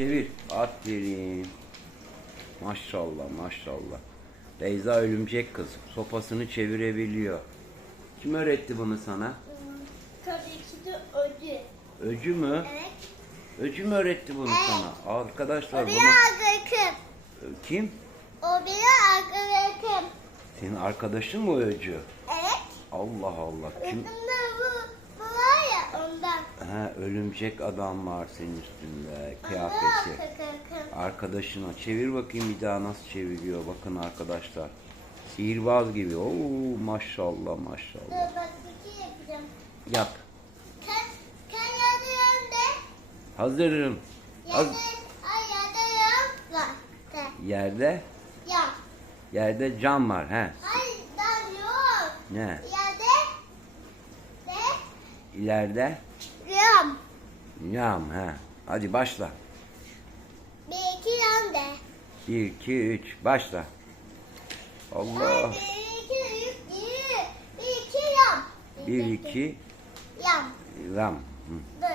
çevir. Aferin. Maşallah maşallah. Beyza örümcek kız. Sopasını çevirebiliyor. Kim öğretti bunu sana? Tabii ki de ödü. Öcü mü? Evet. Öcü mü öğretti bunu sana? Arkadaşlar O bunu... arkadaşım. Kim? O benim arkadaşım. Senin arkadaşın mı Öcü? Evet. Allah Allah. Kim? Bu var ya ondan. Ha, örümcek adam var senin üstünde. Kıyafeti. Arkadaşına çevir bakayım bir daha nasıl çeviriyor. Bakın arkadaşlar. Sihirbaz gibi. Oo maşallah maşallah. Bak bir şey yapacağım. Yap. Hazırım. Az Yardım, ay yardım var. De. yerde Ya. yerde cam var he. Ay ben yok. Ne? Yerde. De. İleride Ram. cam he. Hadi başla. Bir iki yan de. 1 2 3 başla. Allah. Bir iki üç bir. Bir iki yan. 1 2 Yan. ram. Hı.